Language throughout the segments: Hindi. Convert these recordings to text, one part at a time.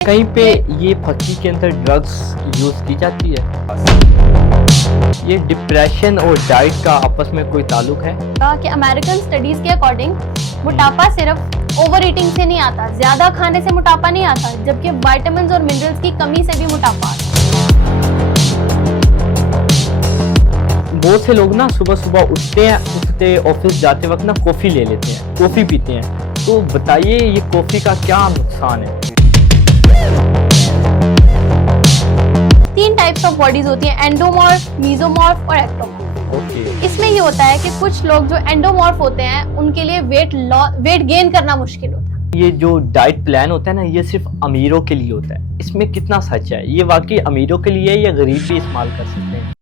कहीं पे ये फकी के अंदर ड्रग्स यूज की जाती है। ये डिप्रेशन और डाइट का आपस में कोई ताल्लुक है? कि अमेरिकन स्टडीज के अकॉर्डिंग मोटापा सिर्फ ओवर ईटिंग से नहीं आता, ज्यादा खाने से मोटापा नहीं आता, जबकि विटामिन्स और मिनरल्स की कमी से भी मोटापा आता है। बहुत से लोग ना सुबह सुबह उठते ऑफिस जाते वक्त ना कॉफी ले लेते हैं, कॉफी पीते हैं। तो बताइए ये कॉफी का क्या नुकसान है? 3 टाइप्स ऑफ बॉडीज होती हैं, एंडोमॉर्फ, मेसोमॉर्फ और एक्टोमॉर्फ। इसमें ये होता है कि कुछ लोग जो एंडोमॉर्फ होते हैं उनके लिए वेट गेन करना मुश्किल होता है। ये जो डाइट प्लान होता है ना, ये सिर्फ अमीरों के लिए होता है। इसमें कितना सच है? ये वाकई अमीरों के लिए या गरीब भी इस्तेमाल कर सकते हैं?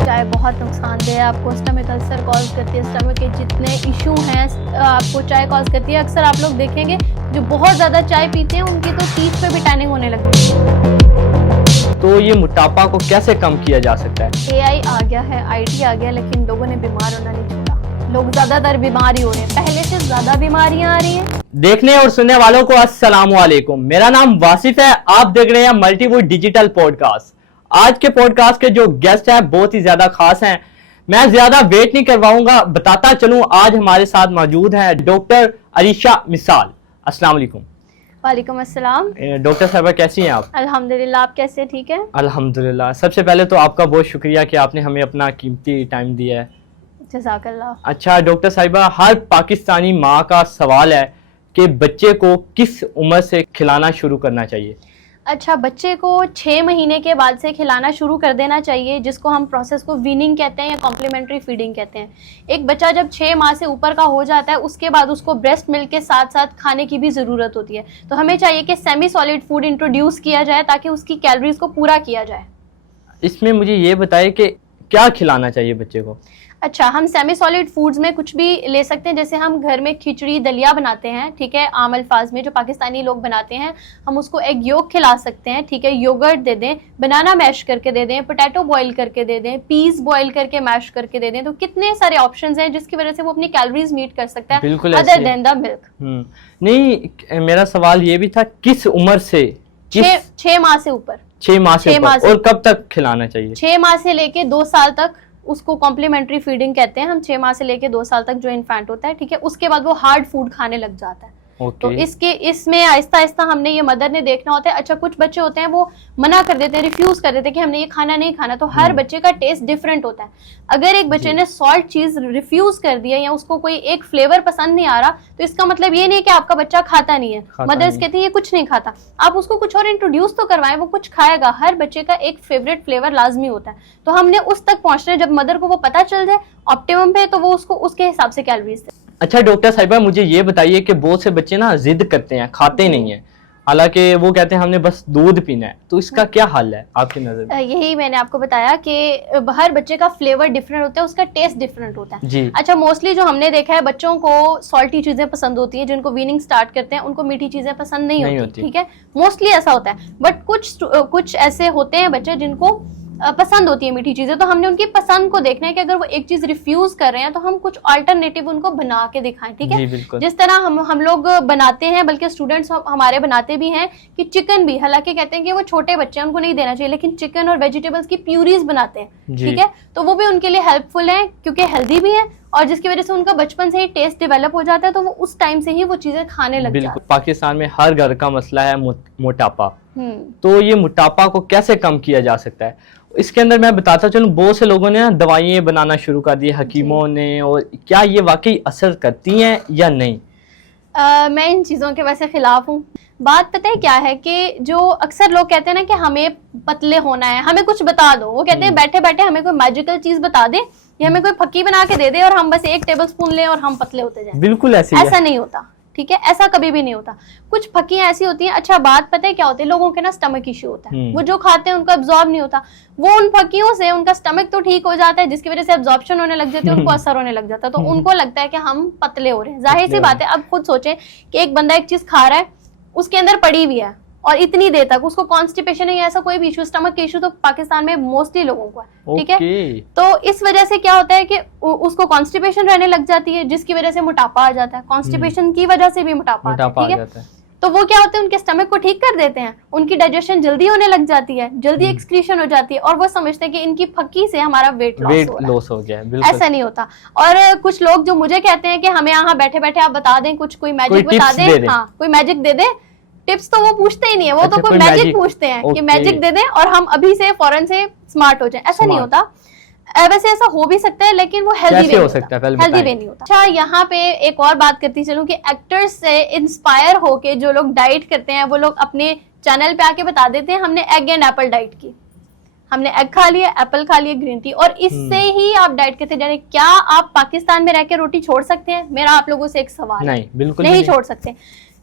चाय बहुत नुकसानदेह है, आपको स्टमक अल्सर कॉज करती है, स्टमक के जितने इशू हैं आपको चाय कॉज करती है। अक्सर आप लोग देखेंगे जो बहुत ज्यादा चाय पीते हैं उनकी तो टीथ पे भी टैनिंग होने लगती है। तो ये मोटापा को कैसे कम किया जा सकता है? AI आ गया है, IT आ गया, लेकिन लोगों ने बीमार होना नहीं छोड़ा। लोग ज्यादातर बीमार ही हो रहे हैं, पहले से ज्यादा बीमारियां आ रही हैं। देखने और सुनने वालों को अस्सलाम वालेकुम। मेरा नाम वासिफ है, आप देख रहे हैं मल्टीवुड डिजिटल पॉडकास्ट। आज के पॉडकास्ट के जो गेस्ट हैं बहुत ही ज्यादा खास हैं। मैं ज्यादा वेट नहीं करवाऊंगा, बताता चलूं आज हमारे साथ मौजूद हैं डॉक्टर अरीशा मिसाल। अस्सलाम वालेकुम। वालेकुम अस्सलाम। डॉक्टर साहबा कैसी हैं आप? अल्हम्दुलिल्लाह, आप कैसे? ठीक है, अल्हम्दुलिल्लाह। सबसे पहले तो आपका बहुत शुक्रिया कि आपने हमें अपना कीमती टाइम दिया है। जज़ाकल्लाह। अच्छा डॉक्टर साहिबा, हर पाकिस्तानी माँ का सवाल है कि बच्चे को किस उम्र से खिलाना शुरू करना चाहिए? अच्छा, बच्चे को 6 महीने के बाद से खिलाना शुरू कर देना चाहिए, जिसको हम प्रोसेस को वीनिंग कहते हैं या कॉम्प्लीमेंट्री फीडिंग कहते हैं। एक बच्चा जब 6 माह से ऊपर का हो जाता है उसके बाद उसको ब्रेस्ट मिल्क के साथ साथ खाने की भी ज़रूरत होती है। तो हमें चाहिए कि सेमी सॉलिड फूड इंट्रोड्यूस किया जाए ताकि उसकी कैलोरीज को पूरा किया जाए। इसमें मुझे ये बताइए कि क्या खिलाना चाहिए बच्चे को? अच्छा, हम सेमी सॉलिड फूड्स में कुछ भी ले सकते हैं, जैसे हम घर में खिचड़ी दलिया बनाते हैं, ठीक है, आम अल्फाज में जो पाकिस्तानी लोग बनाते हैं, हम उसको एग योक खिला सकते हैं, ठीक है, योगर्ट दे दें, बनाना मैश करके दे दें, पोटैटो बॉईल करके दे दें, पीस बॉईल करके मैश करके दे दें। तो कितने सारे ऑप्शंस हैं जिसकी वजह से वो अपनी कैलोरीज मीट कर सकता है अदर देन द मिल्क। नहीं, मेरा सवाल ये भी था किस उम्र से? 6 माह से ऊपर। 6 माह से ऊपर। और कब तक खिलाना चाहिए? 6 माह से लेके 2 साल तक, उसको कॉम्प्लीमेंट्री फीडिंग कहते हैं हम। 6 माह से लेके 2 साल तक जो इन्फेंट होता है, ठीक है, उसके बाद वो हार्ड फूड खाने लग जाता है। तो इसमें आहिस्ता आहिस्ता हमने ये मदर ने देखना होता है। अच्छा, कुछ बच्चे होते हैं वो मना कर देते हैं, रिफ्यूज कर देते हैं कि हमने ये खाना नहीं खाना। तो हर बच्चे का टेस्ट डिफरेंट होता है। अगर एक बच्चे ने सॉल्ट चीज रिफ्यूज कर दिया या उसको कोई एक फ्लेवर पसंद नहीं आ रहा, तो इसका मतलब ये नहीं कि आपका बच्चा खाता नहीं है। मदर्स कहती है ये कुछ नहीं खाता, आप उसको कुछ और इंट्रोड्यूस तो करवाएं, वो कुछ खाएगा। हर बच्चे का एक फेवरेट फ्लेवर लाजमी होता है। तो हमने उस तक पहुंचना है, जब मदर को वो पता चल जाए ऑप्टिमम पे, तो वो उसको उसके हिसाब से कैलोरीज दे। अच्छा डॉक्टर साहिबा, मुझे ये बताइए कि बहुत से बच्चे ना जिद करते हैं, खाते नहीं हैं, हालांकि वो कहते हैं हमने बस दूध पीना है। तो इसका क्या हल है आपकी नजर में? यही मैंने आपको बताया कि हर बच्चे का फ्लेवर डिफरेंट होता है, उसका टेस्ट डिफरेंट होता है जी। अच्छा, मोस्टली जो हमने देखा है बच्चों को सॉल्टी चीजें पसंद होती हैं, जिनको वीनिंग स्टार्ट करते हैं उनको मीठी चीजें पसंद नहीं होती, ठीक है, मोस्टली ऐसा होता है। बट कुछ ऐसे होते हैं बच्चे जिनको पसंद होती है मीठी चीजें। तो हमने उनकी पसंद को देखना है कि अगर वो एक चीज रिफ्यूज कर रहे हैं तो हम कुछ अल्टरनेटिव उनको बना के दिखाएं, ठीक है। जिस तरह हम लोग बनाते हैं, बल्कि स्टूडेंट्स हमारे बनाते भी हैं कि चिकन भी, हालांकि कहते हैं कि वो छोटे बच्चे हैं उनको नहीं देना चाहिए, लेकिन चिकन और वेजिटेबल्स की प्यूरीज बनाते हैं, ठीक है। तो वो भी उनके लिए हेल्पफुल है क्योंकि हेल्दी भी है और जिसकी वजह से उनका बचपन से ही टेस्ट डेवलप हो जाता है, तो वो उस टाइम से ही वो चीजें खाने लग जाते हैं। पाकिस्तान में हर घर का मसला है मोटापा। तो ये मोटापा को कैसे कम किया जा सकता है? इसके अंदर मैं बताता चलूं, बहुत से लोगों ने ना दवाइयाँ बनाना शुरू कर दी हकीमों ने, और क्या ये वाकई असर करती हैं या नहीं? मैं इन चीज़ों के वैसे खिलाफ हूँ। बात पता है क्या है कि जो अक्सर लोग कहते हैं ना कि हमें पतले होना है, हमें कुछ बता दो। वो कहते हैं बैठे बैठे हमें कोई मैजिकल चीज बता दे या हमें कोई फक्की बना के दे दे और हम बस 1 टेबलस्पून लें और हम पतले होते जाएं। बिल्कुल ऐसा नहीं होता, ठीक है, ऐसा कभी भी नहीं होता। कुछ फक्कियां ऐसी होती हैं। अच्छा, बात पता है क्या होती है, लोगों के ना स्टमक इश्यू होता है, वो जो खाते हैं उनका एब्जॉर्ब नहीं होता। वो उन फक्कियों से उनका स्टमक तो ठीक हो जाता है, जिसकी वजह से एब्जॉर्प्शन होने लग जाती है, उनको असर होने लग जाता है, तो उनको लगता है कि हम पतले हो रहे हैं। जाहिर सी बात है, अब खुद सोचें कि एक बंदा एक चीज खा रहा है, उसके अंदर पड़ी हुई है और इतनी देर तक उसको कॉन्स्टिपेशन है या ऐसा कोई भी इशू, स्टमक के इशू तो पाकिस्तान में मोस्टली लोगों को है, ठीक है। तो इस वजह से क्या होता है कि उसको कॉन्स्टिपेशन रहने लग जाती है, जिसकी वजह से मोटापा आ जाता है। कॉन्स्टिपेशन की वजह से भी मोटापा ठीक है। तो वो क्या होते हैं, उनके स्टमक को ठीक कर देते हैं, उनकी डाइजेशन जल्दी होने लग जाती है, जल्दी एक्सक्रीशन हो जाती है, और वो समझते हैं कि इनकी फक्की से हमारा वेट लॉस हो गया। ऐसा नहीं होता। और कुछ लोग जो मुझे कहते हैं कि हमें यहाँ बैठे बैठे आप बता दें, कोई मैजिक बता दें, हाँ कोई मैजिक दे दे। टिप्स तो वो पूछते ही नहीं है, वो तो कोई मैजिक पूछते हैं कि मैजिक दे दें और हम अभी से फौरन से स्मार्ट हो जाएं। ऐसा नहीं होता। वैसे ऐसा हो भी सकता है, लेकिन वो हेल्दी वे नहीं होता। अच्छा, यहाँ पे एक और बात करती चलूं कि एक्टर्स से इंस्पायर होके जो लोग डाइट करते हैं, वो लोग अपने चैनल पे आके बता देते हैं हमने एग एंड एप्पल डाइट की, हमने एग खा लिया, एप्पल खा लिया, ग्रीन टी, और इससे ही आप डाइट करते जाने। क्या आप पाकिस्तान में रह के रोटी छोड़ सकते हैं? मेरा आप लोगों से एक सवाल नहीं, बिल्कुल नहीं छोड़ सकते।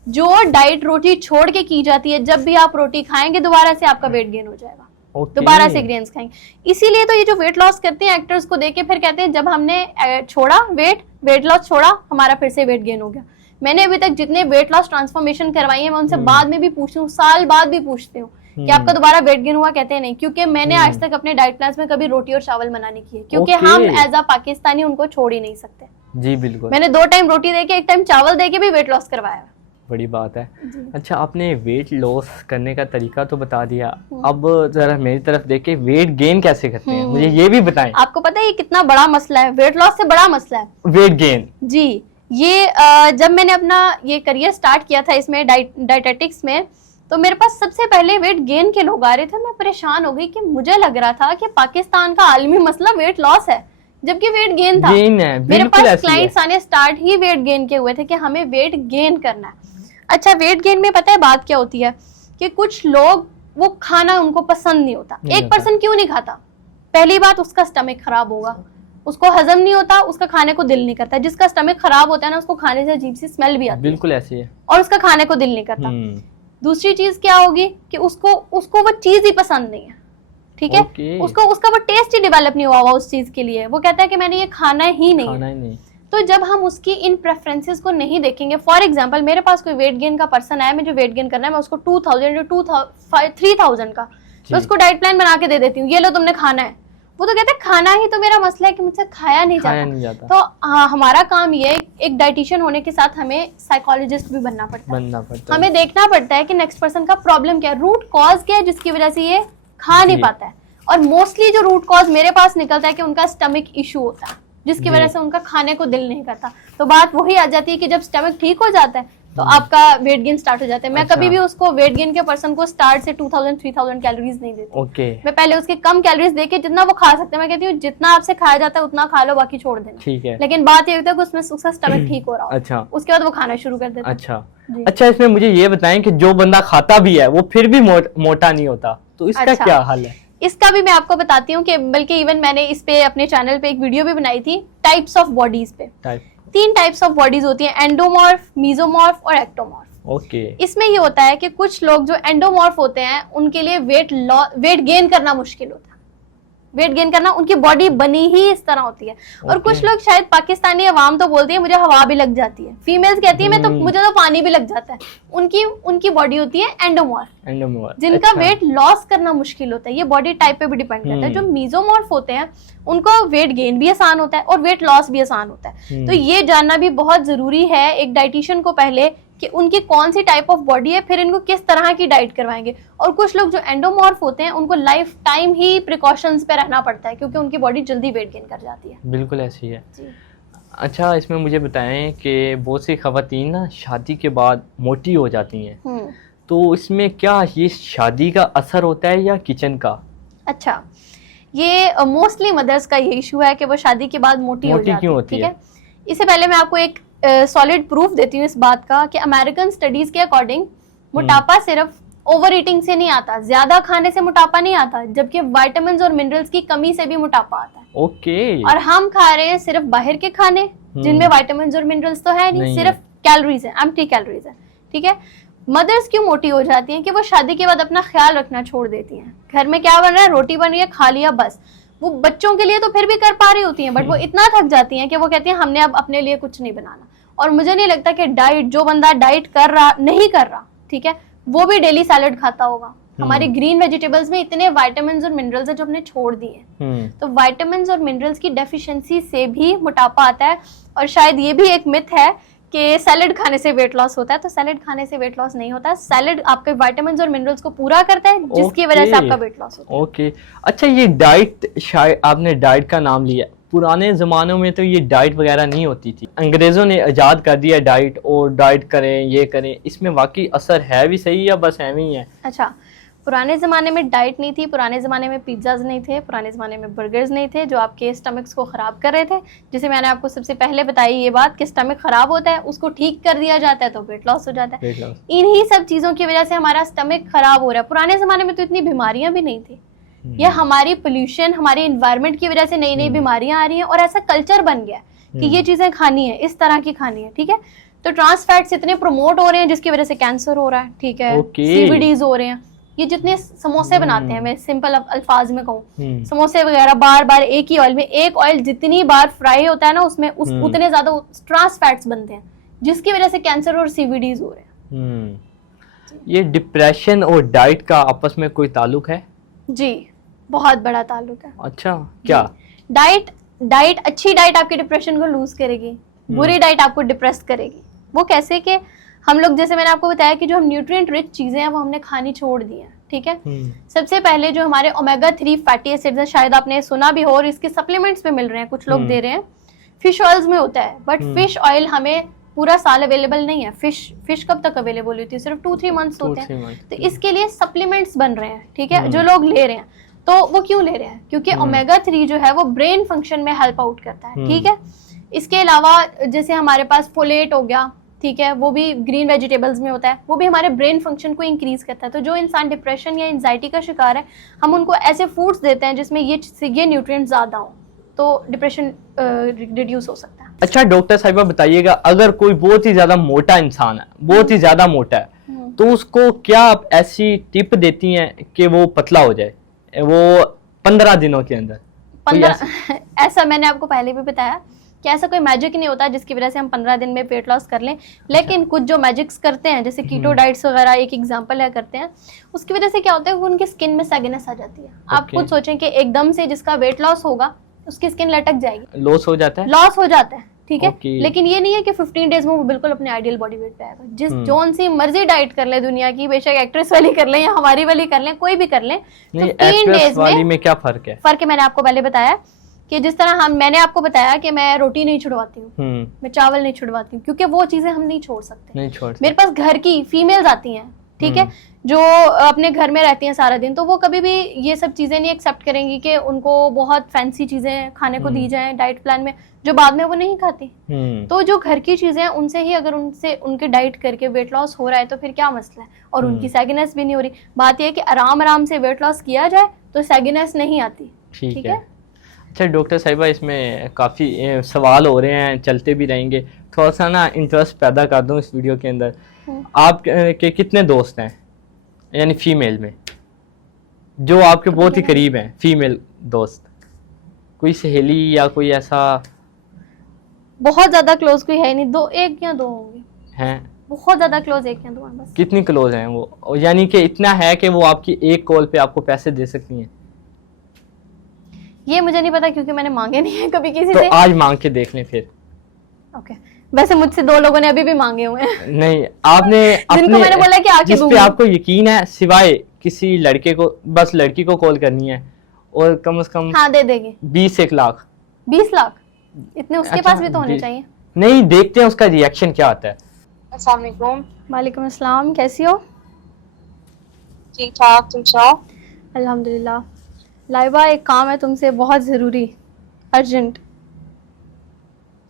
जो डाइट रोटी छोड़ के की जाती है, जब भी आप रोटी खाएंगे दोबारा से आपका वेट गेन हो जाएगा, दोबारा से ग्रेन्स खाएंगे। इसीलिए तो ये जो वेट लॉस करते हैं एक्टर्स को देख के फिर कहते हैं जब हमने छोड़ा वेट लॉस छोड़ा, हमारा फिर से वेट गेन हो गया। मैंने अभी तक जितने वेट लॉस ट्रांसफॉर्मेशन करवाई है, मैं उनसे बाद में भी पूछती हूँ, साल बाद भी पूछती हूँ कि आपका दोबारा वेट गेन हुआ? कहते हैं नहीं, क्योंकि मैंने आज तक अपने डाइट प्लान में कभी रोटी और चावल मना नहीं किए, क्योंकि हम एज अ पाकिस्तानी उनको छोड़ ही नहीं सकते। जी बिल्कुल। मैंने 2 टाइम रोटी देके 1 टाइम चावल देके भी वेट लॉस करवाया। बड़ी बात है। अच्छा, आपने वेट लॉस करने का तरीका तो बता दिया, अब जरा मेरी तरफ देखे वेट गेन कैसे करते हैं, मुझे ये भी बताएं। आपको पता है ये कितना बड़ा मसला है, वेट लॉस से बड़ा मसला है वेट गेन। जी, ये जब मैंने अपना ये करियर स्टार्ट किया था इसमें डाइटेटिक्स में, तो मेरे पास सबसे पहले वेट गेन के लोग आ रहे थे। मैं परेशान हो गई कि मुझे लग रहा था कि पाकिस्तान का आलमी मसला वेट लॉस है, जबकि वेट गेन था। मेरे पास क्लाइंट्स आने स्टार्ट ही वेट गेन के हुए थे कि हमें वेट गेन करना है। अच्छा, वेट गेन में पता है बात क्या होती है कि कुछ लोग वो खाना उनको पसंद नहीं होता। एक पर्सन क्यों नहीं खाता? पहली बात, उसका स्टमक खराब होगा, उसको हजम नहीं होता, उसका खाने को दिल नहीं करता। जिसका स्टमक खराब होता है ना, उसको खाने से अजीब सी स्मेल भी आती है, बिल्कुल ऐसी है, और उसका खाने को दिल नहीं करता। दूसरी चीज क्या होगी कि उसको वो चीज ही पसंद नहीं है, ठीक है, उसका वो टेस्ट ही डेवलप नहीं हुआ उस चीज के लिए। वो कहता है कि मैंने ये खाना ही नहीं। तो जब हम उसकी इन प्रेफरेंसेस को नहीं देखेंगे, फॉर एग्जांपल मेरे पास कोई वेट गेन का पर्सन है, मुझे वेट गेन करना है, मैं उसको 2000 3000 का तो उसको डाइट प्लान बना के दे देती हूँ, ये लो तुमने खाना है। वो तो कहते हैं खाना ही तो मेरा मसला है कि मुझसे खाया नहीं जाता। तो हमारा काम ये, एक डाइटिशियन होने के साथ हमें साइकोलॉजिस्ट भी बनना पड़ता है। हमें देखना पड़ता है कि नेक्स्ट पर्सन का प्रॉब्लम क्या है, रूट कॉज क्या है जिसकी वजह से ये खा नहीं पाता है। और मोस्टली जो रूट कॉज मेरे पास निकलता है कि उनका स्टमक इशू होता है, जिसकी वजह से उनका खाने को दिल नहीं करता। तो बात वही आ जाती है कि जब स्टमक ठीक हो जाता है तो आपका वेट गेन स्टार्ट हो जाता है। मैं कभी भी उसको वेट गेन के पर्सन को स्टार्ट से 2000-3000 कैलोरीज नहीं देती। मैं पहले उसके कम कैलोरीज देके जितना वो खा सकते हैं, मैं कहती हूँ जितना आपसे खाया जाता है उतना खा लो, बाकी छोड़ देना, ठीक है। लेकिन बात ये होती है कि उसमें उसका स्टमक ठीक हो रहा हो, अच्छा, उसके बाद वो खाना शुरू कर देता है। अच्छा, इसमें मुझे ये बताएं कि जो बंदा खाता भी है वो फिर भी मोटा नहीं होता, तो इसका क्या हाल है? इसका भी मैं आपको बताती हूँ कि बल्कि इवन मैंने इस पे अपने चैनल पे एक वीडियो भी बनाई थी टाइप्स ऑफ बॉडीज पे। 3 टाइप्स ऑफ बॉडीज होती हैं, एंडोमॉर्फ, मीजोमॉर्फ और एक्टोमॉर्फ। ओके। इसमें ये होता है कि कुछ लोग जो एंडोमॉर्फ होते हैं उनके लिए वेट गेन करना मुश्किल होता है। वेट गेन करना, उनकी बॉडी बनी ही इस तरह होती है। और कुछ लोग, शायद पाकिस्तानी अवाम तो बोलती है मुझे हवा भी लग जाती है, फीमेल्स कहती है मुझे तो पानी भी लग जाता है। उनकी बॉडी होती है एंडोमॉर्फ, जिनका वेट लॉस करना मुश्किल होता है। ये बॉडी टाइप पे भी डिपेंड करता है। जो मीजोमॉर्फ होते हैं उनको वेट गेन भी आसान होता है और वेट लॉस भी आसान होता है। तो ये जानना भी बहुत जरूरी है एक डाइटिशियन को पहले कि उनकी कौन सी टाइप ऑफ बॉडी है, फिर इनको किस तरह की डाइट करवाएंगे। और कुछ लोग जो एंडोमॉर्फ होते हैं उनको लाइफ टाइम ही प्रिकॉशंस पे रहना पड़ता है, क्योंकि उनकी बॉडी जल्दी वेट गेन कर जाती है। बिल्कुल ऐसी है। अच्छा, इसमें मुझे बताएं कि बहुत सी खवातीन ना शादी के बाद मोटी हो जाती हैं, तो इसमें क्या ये शादी का असर होता है या किचन का? अच्छा, ये मोस्टली मदर्स का ये इशू है कि वो शादी के बाद मोटी हो जाती है, ठीक है। इससे पहले मैं आपको एक सॉलिड प्रूफ देती हूँ इस बात का कि अमेरिकन स्टडीज के अकॉर्डिंग मोटापा सिर्फ ओवर ईटिंग से नहीं आता, ज्यादा खाने से मोटापा नहीं आता, जबकि विटामिन्स और मिनरल्स की कमी से भी मोटापा आता है। ओके। और हम खा रहे हैं सिर्फ बाहर के खाने जिनमें विटामिन्स और मिनरल्स तो है नहीं, सिर्फ कैलोरीज है, एम्प्टी कैलोरीज है, ठीक है। मदर्स क्यों मोटी हो जाती हैं कि वो शादी के बाद अपना ख्याल रखना छोड़ देती हैं। घर में क्या बन रहा है, रोटी बन रही है, खा लिया बस। वो बच्चों के लिए तो फिर भी कर पा रही होती हैं, बट वो इतना थक जाती हैं कि वो कहती हैं हमने अब अपने लिए कुछ नहीं बनाना। और मुझे नहीं लगता कि जो बंदा डाइट नहीं कर रहा, ठीक है, वो भी डेली सैलेड खाता होगा। हमारी ग्रीन वेजिटेबल्स में इतने विटामिन्स और मिनरल्स है जो हमने छोड़ दिए। तो विटामिन्स और मिनरल्स की डेफिशिएंसी से भी मोटापा आता है। और शायद ये भी एक मिथ है कि सैलेड खाने से वेट लॉस होता है, तो सैलेड खाने से वेट लॉस नहीं होता है। सैलेड आपके विटामिन्स और मिनरल्स को पूरा करता है, जिसकी वजह से आपका वेट लॉस होता है। ओके अच्छा, ये डाइट, शायद आपने डाइट का नाम लिया, पुराने ज़मानों में तो ये डाइट वगैरह नहीं होती थी, अंग्रेज़ों ने आज़ाद कर दिया डाइट, और डाइट करें ये करें, इसमें वाकई असर है भी सही या बस ऐਵੇਂ ही है? अच्छा, पुराने ज़माने में डाइट नहीं थी, पुराने ज़माने में पिज़्ज़ाज नहीं थे, पुराने ज़माने में बर्गर्स नहीं थे जो आपके स्टमक्स को ख़राब कर रहे थे। जैसे मैंने आपको सबसे पहले बताई ये बात कि स्टमक ख़राब होता है, उसको ठीक कर दिया जाता है तो वेट लॉस हो जाता है। इन्हीं सब चीज़ों की वजह से हमारा स्टमक ख़राब हो रहा है। पुराने ज़माने में तो इतनी बीमारियाँ भी नहीं थी। ये हमारी पोल्यूशन, हमारे इन्वायरमेंट की वजह से नई नई बीमारियां आ रही हैं, और ऐसा कल्चर बन गया है कि ये चीजें खानी है, इस तरह की खानी है, ठीक है। तो ट्रांस फैट्स इतने प्रमोट हो रहे हैं जिसकी वजह से कैंसर हो रहा है, ठीक है, सीवीडीज हो रहे हैं। ये जितने समोसे बनाते हैं, मैं सिंपल अल्फाज में कहूँ, समोसे वगैरह बार बार एक ही ऑयल में, एक ऑयल जितनी बार फ्राई होता है ना उसमें उतने ज्यादा ट्रांस फैट्स बनते हैं, जिसकी वजह से कैंसर और सीवीडीज हो रहे हैं। ये डिप्रेशन और डाइट का आपस में कोई ताल्लुक है? जी, बहुत बड़ा ताल्लुक है। अच्छा, क्या? डाइट अच्छी डाइट आपके डिप्रेशन को लूज करेगी, बुरी डाइट आपको डिप्रेस करेगी। वो कैसे कि हम लोग, जैसे मैंने आपको बताया कि जो हम न्यूट्रिएंट रिच चीजें हैं वो हमने खानी छोड़ दी हैं, ठीक है। सबसे पहले जो हमारे ओमेगा 3 फैटी एसिड्स हैं, शायद आपने सुना भी हो, और इसके सप्लीमेंट्स पे मिल रहे हैं, कुछ लोग दे रहे हैं। फिश ऑयल्स में होता है, बट फिश ऑयल हमें पूरा साल अवेलेबल नहीं है। फिश कब तक अवेलेबल होती है? सिर्फ 2-3 मंथ्स होते हैं। तो इसके लिए सप्लीमेंट्स बन रहे हैं, ठीक है, जो लोग ले रहे हैं। तो वो क्यों ले रहे हैं? क्योंकि ओमेगा 3 जो है वो ब्रेन फंक्शन में हेल्प आउट करता है, ठीक है। इसके अलावा जैसे हमारे पास फोलेट हो गया, ठीक है, वो भी ग्रीन वेजिटेबल्स में होता है, वो भी हमारे ब्रेन फंक्शन को इंक्रीज करता है। तो जो इंसान डिप्रेशन या एंजाइटी का शिकार है, हम उनको ऐसे फूड्स देते हैं जिसमें ये न्यूट्रिएंट्स ज्यादा हो, तो डिप्रेशन रिड्यूस हो सकता है। अच्छा डॉक्टर साहिबा बताइएगा, अगर कोई बहुत ही ज्यादा मोटा इंसान है, बहुत ही ज्यादा मोटा है, तो उसको क्या आप ऐसी टिप देती हैं कि वो पतला हो जाए, वो 15 दिनों के अंदर? 15 ऐसा मैंने आपको पहले भी बताया कि ऐसा कोई मैजिक नहीं होता जिसकी वजह से हम 15 दिन में वेट लॉस कर लें। लेकिन कुछ जो मैजिक्स करते हैं, जैसे कीटो डाइट्स वगैरह एक एग्जांपल है, करते हैं, उसकी वजह से क्या होता है, उनकी स्किन में सैगिनेस आ जाती है। आप खुद सोचें कि एकदम से जिसका वेट लॉस होगा उसकी स्किन लटक जाएगी, लॉस हो जाता है, लॉस हो जाता है, ठीक है। लेकिन ये नहीं है कि 15 डेज में वो बिल्कुल अपने आइडियल बॉडी वेट पे आएगा। जोन सी मर्जी डाइट कर ले दुनिया की, बेशक एक्ट्रेस वाली कर ले या हमारी वाली कर ले, कोई भी कर ले, 15 डेज में क्या फर्क है? फर्क है, मैंने आपको पहले बताया कि जिस तरह मैंने आपको बताया कि मैं रोटी नहीं छुड़वाती हूँ, मैं चावल नहीं छुड़वाती हूँ, क्योंकि वो चीजें हम नहीं छोड़ सकते। मेरे पास घर की फीमेल्स आती हैं, ठीक है, जो अपने घर में रहती हैं सारा दिन, तो वो कभी भी ये सब चीजें नहीं एक्सेप्ट करेंगी कि उनको बहुत फैंसी चीजें खाने को दी जाएं डाइट प्लान में, जो बाद में वो नहीं खाती। तो जो घर की चीजें हैं उनसे ही अगर उनके डाइट करके वेट लॉस हो रहा है तो फिर क्या मसला है, और उनकी सैगिनेस भी नहीं हो रही। बात यह है कि आराम से वेट लॉस किया जाए तो सैगिनेस नहीं आती, ठीक है। अच्छा डॉक्टर साहिबा, इसमें काफ़ी सवाल हो रहे हैं, चलते भी रहेंगे, थोड़ा सा ना इंटरेस्ट पैदा कर दूं इस वीडियो के अंदर। आप के कितने दोस्त हैं, यानी फीमेल में, जो आपके बहुत ही करीब हैं, फीमेल दोस्त, कोई सहेली या कोई ऐसा? बहुत ज्यादा क्लोज कोई है नहीं, एक या दो होंगे हैं। बहुत ज्यादा क्लोज एक या दो हैं बस। कितनी क्लोज हैं वो? यानी कि इतना है कि वो आपकी एक कॉल पे आपको पैसे दे सकती हैं? ये मुझे नहीं पता, क्योंकि मैंने मांगे नहीं है कभी किसी तो से। आज मांग के देख लें फिर। ओके, वैसे मुझसे 2 लोगों ने अभी भी मांगे हुए हैं। नहीं, आपने जिनको मैंने बोला कि आके दूंगी, जिस पे आपको यकीन है, सिवाय किसी लड़के को, बस लड़की को कॉल करनी है, और कम से कम हाँ दे देंगे 20-1 लाख। 20 लाख इतने उसके पास भी तो होने चाहिए। नहीं, देखते हैं उसका रिएक्शन क्या आता है। अस्सलाम वालेकुम। वालेकुम अस्सलाम, कैसी हो? ठीक ठाक, तुम सुनाओ? अल्हम्दुलिल्लाह। लाइबा, एक काम है तुमसे, बहुत ज़रूरी, अर्जेंट।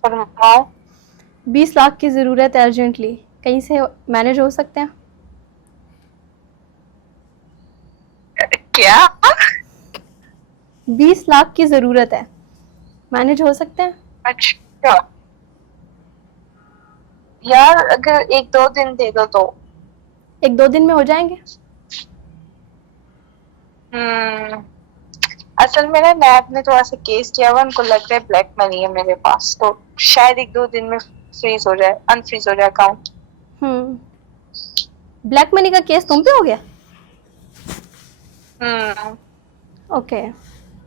फरमाओ। 20 लाख की ज़रूरत है अर्जेंटली, कहीं से मैनेज हो सकते हैं? क्या? 20 लाख की ज़रूरत है, मैनेज हो सकते हैं? अच्छा यार, अगर 1-2 दिन दे दो तो। 1-2 दिन में हो जाएंगे? असल में ना नैब ने थोड़ा सा केस किया हुआ, उनको लग रहा है ब्लैक मनी है मेरे पास, तो शायद 1-2 दिन में फ्रीज हो जाए, अनफ्रीज हो जाए अकाउंट। ब्लैक मनी का केस तुम पे हो गया? ओके।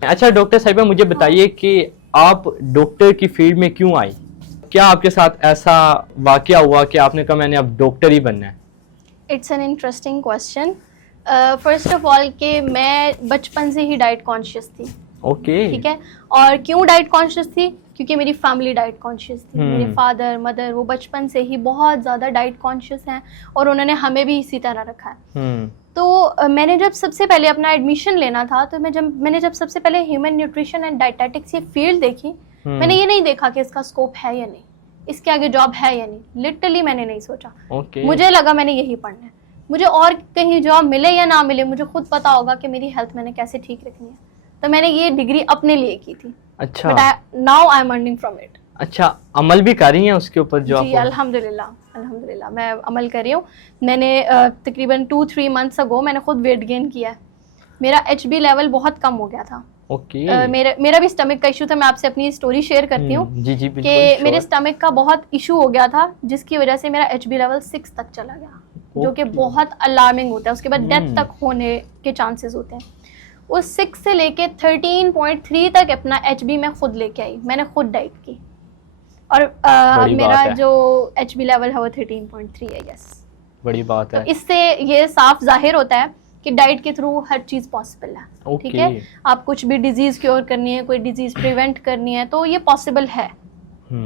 अच्छा डॉक्टर साहिबा, मुझे बताइए कि आप डॉक्टर की फील्ड में क्यों आई? क्या आपके साथ ऐसा वाकया हुआ कि आपने कहा मैंने अब डॉक्टर ही बनना है? It's an interesting question. First of all कि मैं बचपन से ही डाइट कॉन्शियस थी। ओके। ठीक है, और क्यों डाइट कॉन्शियस थी? क्योंकि मेरी फैमिली डाइट कॉन्शियस थी। मेरे फादर मदर वो बचपन से ही बहुत ज़्यादा डाइट कॉन्शियस हैं और उन्होंने हमें भी इसी तरह रखा है। तो मैंने जब सबसे पहले अपना एडमिशन लेना था तो मैंने जब सबसे पहले ह्यूमन न्यूट्रिशन एंड डाइटेटिक्स ये फील्ड देखी, मैंने ये नहीं देखा कि इसका स्कोप है या नहीं, इसके आगे जॉब है या नहीं। लिटरली मैंने नहीं सोचा। मुझे लगा मैंने यही पढ़ना है, मुझे और कहीं जॉब मिले या ना मिले मुझे खुद पता होगा कि मेरी हेल्थ मैंने कैसे ठीक रखनी है। तो मैंने ये डिग्री अपने लिए की थी। अच्छा। But now I am earning from it. अच्छा, अमल भी कर रही हैं उसके ऊपर जो जी अल्हम्दुलिल्लाह मैं अमल कर रही हूँ। मैंने तकरीबन 2-3 मंथ्स अगो मैंने खुद वेट गेन किया है। मेरा HB लेवल बहुत कम हो गया था। ओके। मेरा भी स्टमक का इशू था। मैं आपसे अपनी स्टोरी शेयर करती हूँ कि मेरे स्टमक का बहुत इशू हो गया था जिसकी वजह से मेरा HB लेवल 6 तक चला गया, जो कि बहुत अलार्मिंग होता है। उसके बाद डेथ तक होने के चांसेस होते हैं। उस 6 से लेके 13.3 तक अपना HB मैं खुद लेके आई, मैंने खुद डाइट की और मेरा जो HB लेवल है वो 13.3 है। यस, बड़ी बात है। तो इससे ये साफ जाहिर होता है कि डाइट के थ्रू हर चीज़ पॉसिबल है। ठीक है, आप कुछ भी डिजीज़ क्योर करनी है, कोई डिजीज़ प्रिवेंट करनी है तो ये पॉसिबल है।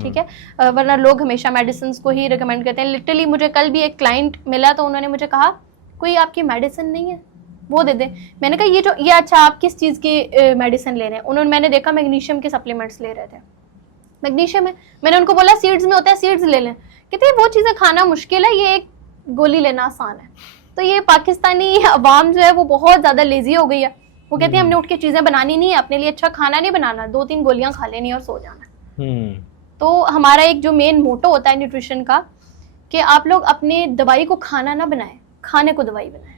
ठीक है, वरना लोग हमेशा मेडिसिन को ही रिकमेंड करते हैं। लिटरली मुझे कल भी एक क्लाइंट मिला तो उन्होंने मुझे कहा कोई आपकी मेडिसिन नहीं है वो दे दे। मैंने कहा ये अच्छा आप किस चीज़ की मेडिसिन ले रहे हैं? मैंने देखा मैग्नीशियम के सप्लीमेंट्स ले रहे थे। मैग्नीशियम है, मैंने उनको बोला सीड्स में होता है, सीड्स ले लें। कहते वो चीज़ें खाना मुश्किल है, ये एक गोली लेना आसान है। तो ये पाकिस्तानी अवाम जो है वो बहुत ज़्यादा लेजी हो गई है। वो कहती है हमने उठ के चीज़ें बनानी नहीं है, अपने लिए अच्छा खाना नहीं बनाना, 2-3 गोलियां खा लेनी और सो जाना। तो हमारा एक जो मेन मोटो होता है न्यूट्रिशन का कि आप लोग अपने दवाई को खाना ना बनाएं, खाने को दवाई बनाएं।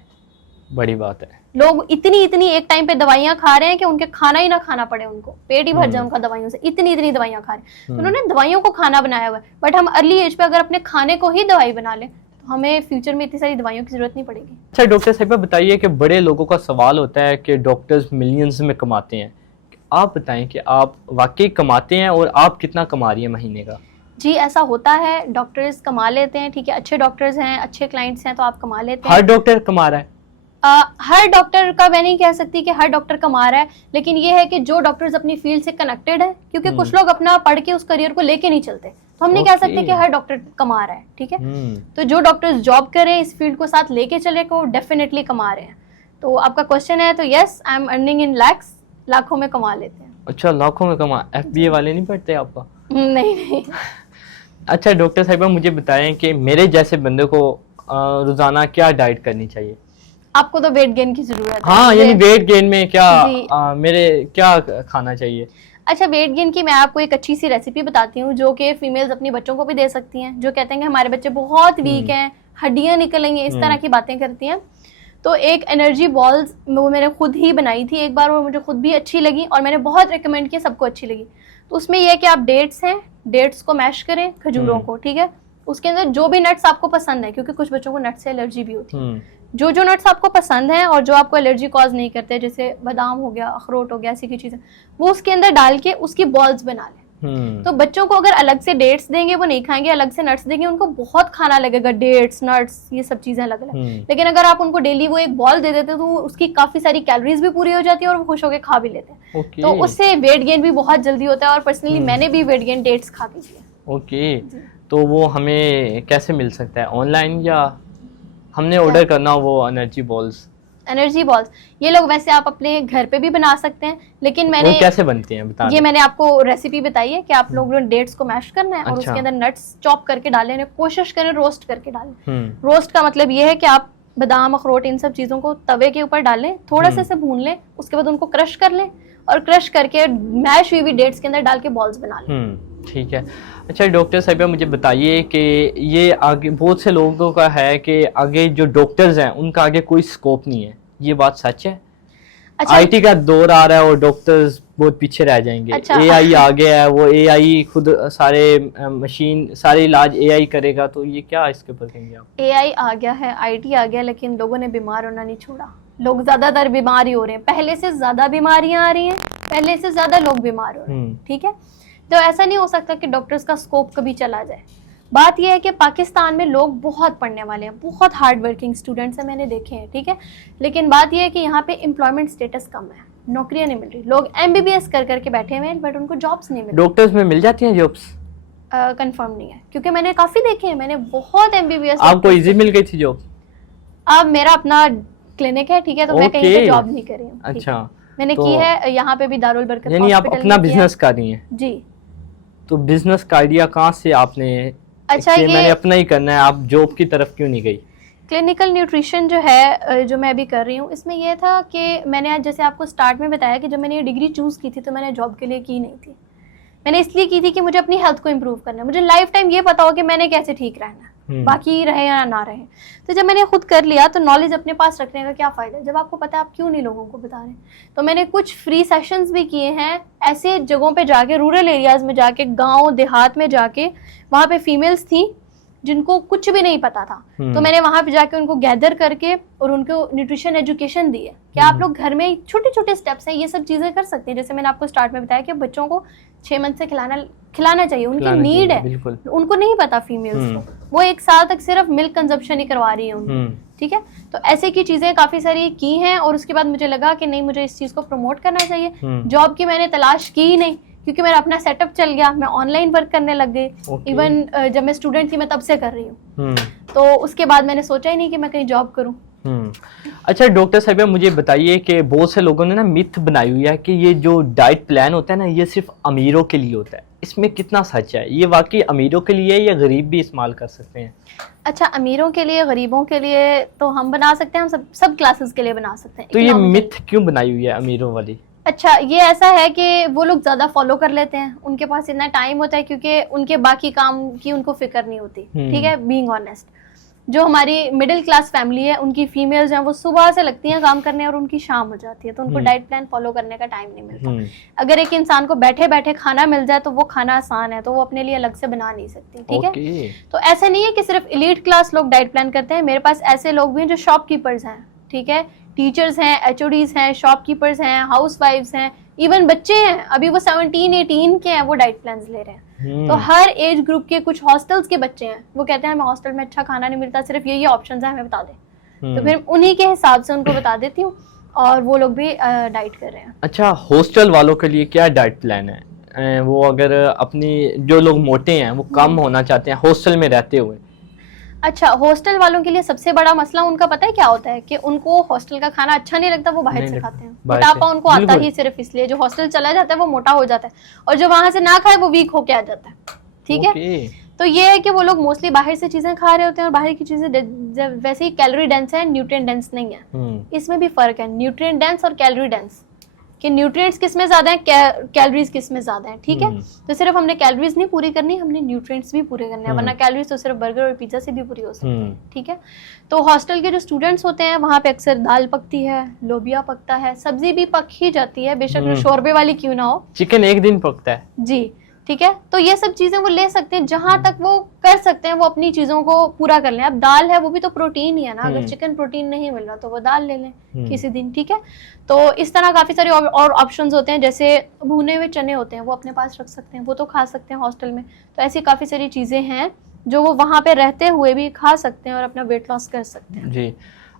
बड़ी बात है। लोग इतनी एक टाइम पे दवाइयां खा रहे हैं कि उनके खाना ही ना खाना पड़े, उनको पेट ही भर जाए उनका दवाइयों से, इतनी दवाइयां खा रहे हैं। तो उन्होंने दवाइयों को खाना बनाया हुआ है। बट हम अर्ली एज पे अगर अपने खाने को ही दवाई बना लें तो हमें फ्यूचर में इतनी सारी दवाइयों की जरूरत नहीं पड़ेगी। अच्छा डॉक्टर साहिबा बताइए कि बड़े लोगों का सवाल होता है कि डॉक्टर्स मिलियंस में कमाते हैं, आप बताएं कि आप वाकई कमाते हैं और आप कितना कमा रही हैं महीने का? जी ऐसा होता है, डॉक्टर्स कमा लेते हैं। ठीक है, अच्छे डॉक्टर्स हैं, अच्छे क्लाइंट्स हैं तो आप कमा लेते हैं। हर डॉक्टर कमा रहा है? हर डॉक्टर का मैं नहीं कह सकती कि हर डॉक्टर कमा रहा है, लेकिन ये है कि जो डॉक्टर्स अपनी फील्ड से कनेक्टेड है, क्योंकि कुछ लोग अपना पढ़ के उस करियर को लेके नहीं चलते, तो हम नहीं कह सकते कि हर डॉक्टर कमा रहा है। ठीक है, तो जो डॉक्टर्स जॉब कर रहे हैं इस फील्ड को साथ लेके चले को डेफिनेटली कमा रहे हैं। तो आपका क्वेश्चन है तो yes I am earning in lakhs, लाखों में कमा लेते हैं। अच्छा लाखों में कमा, FBA वाले नहीं पढ़ते आपका? नहीं। अच्छा डॉक्टर साहिबा मुझे बताएं कि मेरे जैसे बंदे को रोजाना क्या डाइट करनी चाहिए? आपको तो वेट गेन की जरूरत है। हाँ, यानी वेट गेन में क्या मेरे क्या खाना चाहिए? अच्छा, वेट गेन की मैं आपको एक अच्छी सी रेसिपी बताती हूँ जो कि फीमेल्स अपनी बच्चों को भी दे सकती हैं, जो कहते हैं कि हमारे बच्चे बहुत वीक हैं, हड्डियां निकलेंगी, इस तरह की बातें करती हैं। तो एक एनर्जी बॉल्स वो मैंने खुद ही बनाई थी एक बार और मुझे खुद भी अच्छी लगी और मैंने बहुत रिकमेंड किया, सबको अच्छी लगी। तो उसमें यह है कि आप डेट्स हैं, डेट्स को मैश करें, खजूरों को, ठीक है, उसके अंदर जो भी नट्स आपको पसंद है, क्योंकि कुछ बच्चों को नट्स से एलर्जी भी होती है, जो नट्स आपको पसंद हैं और जो आपको एलर्जी कॉज नहीं करते, जैसे बादाम हो गया, अखरोट हो गया, ऐसी की चीजें, वो उसके अंदर डाल के उसकी बॉल्स बना लें। तो बच्चों को अगर अलग से डेट्स देंगे वो नहीं खाएंगे, अलग से नट्स देंगे उनको बहुत खाना लगेगा, डेट्स नट्स ये सब चीजें अलग अलग। लेकिन अगर आप उनको डेली वो एक बॉल दे देते तो उसकी काफी सारी कैलोरीज भी पूरी हो जाती है और वो खुश होकर खा भी लेते हैं। तो उससे वेट गेन भी बहुत जल्दी होता है और पर्सनली मैंने भी वेट गेन डेट्स खा के किया। ओके, तो वो हमें कैसे मिल सकता है, ऑनलाइन या हमने ऑर्डर करना वो एनर्जी बॉल्स? एनर्जी बॉल्स ये लोग वैसे आप अपने घर पे भी बना सकते हैं, लेकिन मैंने वो कैसे बनती हैं बता ये मैंने आपको रेसिपी बताई है कि आप लोगों ने डेट्स को मैश करना है और उसके अंदर नट्स चॉप करके डालें, कोशिश करें रोस्ट करके डालें। रोस्ट का मतलब ये है कि आप बादाम अखरोट इन सब चीज़ों को तवे के ऊपर डालें, थोड़ा सा भून लें, उसके बाद उनको क्रश कर लें और क्रश करके मैश हुई डेट्स के अंदर डाल के बॉल्स बना लें। ठीक है। अच्छा डॉक्टर साहिबा मुझे बताइए कि ये आगे बहुत से लोगों का है कि आगे जो डॉक्टर्स हैं उनका आगे कोई स्कोप नहीं है, ये बात सच है? अच्छा, आईटी का दौर आ रहा है और डॉक्टर्स बहुत पीछे रह जाएंगे। अच्छा, एआई आ गया है, वो एआई खुद सारे मशीन सारे इलाज एआई करेगा, तो ये क्या इसके ऊपर कहेंगे आप? एआई आ गया है, आईटी आ गया, लेकिन लोगों ने बीमार होना नहीं छोड़ा। लोग ज्यादातर बीमार ही हो रहे हैं, पहले से ज्यादा बीमारियां आ रही हैं, पहले से ज्यादा लोग बीमार हो रहे हैं। ठीक है, तो ऐसा नहीं हो सकता कि डॉक्टर्स का स्कोप कभी चला जाए। बात यह है कि पाकिस्तान में लोग बहुत पढ़ने वाले हैं, बहुत हार्ड वर्किंग स्टूडेंट्स हैं, मैंने देखे हैं, ठीक है, लेकिन बात यह है कि यहाँ पे एम्प्लॉयमेंट स्टेटस कम है, नौकरियां नहीं मिल रही, लोग MBBS कर करके बैठे हुए हैं बट उनको जॉब्स नहीं मिल रही। डॉक्टर्स में मिल जाती हैं जॉब्स? कंफर्म नहीं है क्योंकि मैंने काफी देखे हैं, मैंने बहुत MBBS। आपको इजी मिल गई थी जॉब? अब मेरा अपना क्लिनिक है, ठीक है, तो मैं कहीं पे जॉब नहीं कर रही हूँ। अच्छा, मैंने की है यहाँ पे भी दारुल बरकत यानी आप अपना बिजनेस कर रही हैं? जी। तो बिजनेस का आइडिया कहाँ से आपने, अच्छा, ये मैंने अपना ही करना है, आप जॉब की तरफ क्यों नहीं गई? क्लिनिकल न्यूट्रिशन जो है जो मैं अभी कर रही हूँ, इसमें यह था कि मैंने आज जैसे आपको स्टार्ट में बताया कि जब मैंने ये डिग्री चूज़ की थी तो मैंने जॉब के लिए की नहीं थी, मैंने इसलिए की थी कि मुझे अपनी हेल्थ को इम्प्रूव करना है, मुझे लाइफ टाइम ये पता हो कि मैंने कैसे ठीक रहना है, बाकी रहे या ना रहे। तो जब मैंने खुद कर लिया तो नॉलेज अपने पास रखने का क्या फ़ायदा है जब आपको पता है, आप क्यों नहीं लोगों को बता रहे। तो मैंने कुछ फ्री सेशंस भी किए हैं ऐसे जगहों पे जाके, रूरल एरियाज़ में जाके, गाँव देहात में जाके, वहाँ पे फीमेल्स थी जिनको कुछ भी नहीं पता था, तो मैंने वहां पे जाके उनको गैदर करके और उनको न्यूट्रिशन एजुकेशन दी है कि आप लोग घर में छोटे छोटे स्टेप्स हैं, ये सब चीजें कर सकते हैं। जैसे मैंने आपको स्टार्ट में बताया कि बच्चों को 6 मंथ से खिलाना चाहिए, उनकी नीड है, उनको नहीं पता फीमेल्स को, वो 1 साल तक सिर्फ मिल्क कंजप्शन ही करवा रही है उनको, ठीक है। तो ऐसे की चीजें काफी सारी की हैं और उसके बाद मुझे लगा कि नहीं, मुझे इस चीज को प्रमोट करना चाहिए। जॉब की मैंने तलाश की ही नहीं क्योंकि मेरा अपना सेटअप चल गया, मैं ऑनलाइन वर्क करने लग गई। इवन जब मैं स्टूडेंट थी मैं तब से कर रही हूँ, तो उसके बाद मैंने सोचा ही नहीं कि मैं कहीं जॉब करूँ। अच्छा डॉक्टर साहिबा, मुझे बताइए कि बहुत से लोगों ने ना मिथ बनाई हुई है कि ये जो डाइट प्लान होता है ना, ये सिर्फ अमीरों के लिए होता है, इसमें कितना सच है? ये वाकई अमीरों के लिए या गरीब भी इस्तेमाल कर सकते हैं? अच्छा, अमीरों के लिए, गरीबों के लिए तो हम बना सकते हैं, हम सब क्लासेस के लिए बना सकते हैं। तो ये मिथ क्यों बनाई हुई है अमीरों वाली? अच्छा, ये ऐसा है कि वो लोग ज़्यादा फॉलो कर लेते हैं, उनके पास इतना टाइम होता है क्योंकि उनके बाकी काम की उनको फिक्र नहीं होती, ठीक है, बीइंग ऑनेस्ट। जो हमारी मिडिल क्लास फैमिली है, उनकी फीमेल्स हैं, वो सुबह से लगती हैं काम करने और उनकी शाम हो जाती है, तो उनको डाइट प्लान फॉलो करने का टाइम नहीं मिलता। अगर एक इंसान को बैठे बैठे खाना मिल जाए तो वो खाना आसान है, तो वो अपने लिए अलग से बना नहीं सकती, ठीक है। तो ऐसा नहीं है कि सिर्फ एलीट क्लास लोग डाइट प्लान करते हैं, मेरे पास ऐसे लोग भी हैं जो शॉपकीपर्स हैं, ठीक है, टीचर्स हैं, HODs हैं, शॉपकीपर्स हैं, हाउसवाइफ्स हैं, इवन बच्चे हैं, अभी वो 17-18 के हैं, वो डाइट प्लान्स ले रहे हैं। तो हर एज ग्रुप के, कुछ हॉस्टल्स के बच्चे हैं, वो कहते हैं हमें हॉस्टल में अच्छा खाना नहीं मिलता, सिर्फ ये ऑप्शंस हैं, हमें बता दें। तो फिर उन्हीं के हिसाब से उनको बता देती हूँ और वो लोग भी डाइट कर रहे हैं। अच्छा, हॉस्टल वालों के लिए क्या डाइट प्लान है? वो अगर अपनी, जो लोग मोटे हैं वो कम होना चाहते हैं हॉस्टल में रहते हुए। अच्छा, हॉस्टल वालों के लिए सबसे बड़ा मसला उनका पता है क्या होता है कि उनको हॉस्टल का खाना अच्छा नहीं लगता, वो बाहर से खाते हैं। मोटापा उनको आता ही सिर्फ इसलिए, जो हॉस्टल चला जाता है वो मोटा हो जाता है और जो वहां से ना खाए वो वीक होके आ जाता है, ठीक है। तो ये है कि वो लोग मोस्टली बाहर से चीजें खा रहे होते हैं और बाहर की चीजें वैसे ही कैलोरी डेंस है, न्यूट्रिएंट डेंस नहीं है। इसमें भी फर्क है, न्यूट्रिएंट डेंस और कैलोरी डेंस, कि न्यूट्रिएंट्स किस में ज्यादा है, कैलोरीज किस में ज्यादा है, ठीक है। तो सिर्फ हमने कैलोरीज नहीं पूरी करनी, हमने न्यूट्रिएंट्स भी पूरे करने हैं, वरना कैलोरीज तो सिर्फ बर्गर और पिज्जा से भी पूरी हो सकती है, ठीक है। तो हॉस्टल के जो स्टूडेंट्स होते हैं वहाँ पे अक्सर दाल पकती है, लोबिया पकता है, सब्जी भी पक ही जाती है, बेशक वो शोरबे वाली क्यों ना हो, चिकन एक दिन पकता है, जी, ठीक है। तो ये सब चीजें वो ले सकते हैं, जहां तक वो कर सकते हैं वो अपनी चीजों को पूरा कर लें। अब दाल है वो भी तो प्रोटीन ही है ना, अगर चिकन प्रोटीन नहीं मिल रहा तो वो दाल ले लें किसी दिन, ठीक है। तो इस तरह काफी सारे और ऑप्शंस होते हैं, जैसे भुने हुए चने होते हैं वो अपने पास रख सकते हैं, वो तो खा सकते हैं हॉस्टल में। तो ऐसी काफी सारी चीजें हैं जो वो वहाँ पे रहते हुए भी खा सकते हैं और अपना वेट लॉस कर सकते हैं। जी।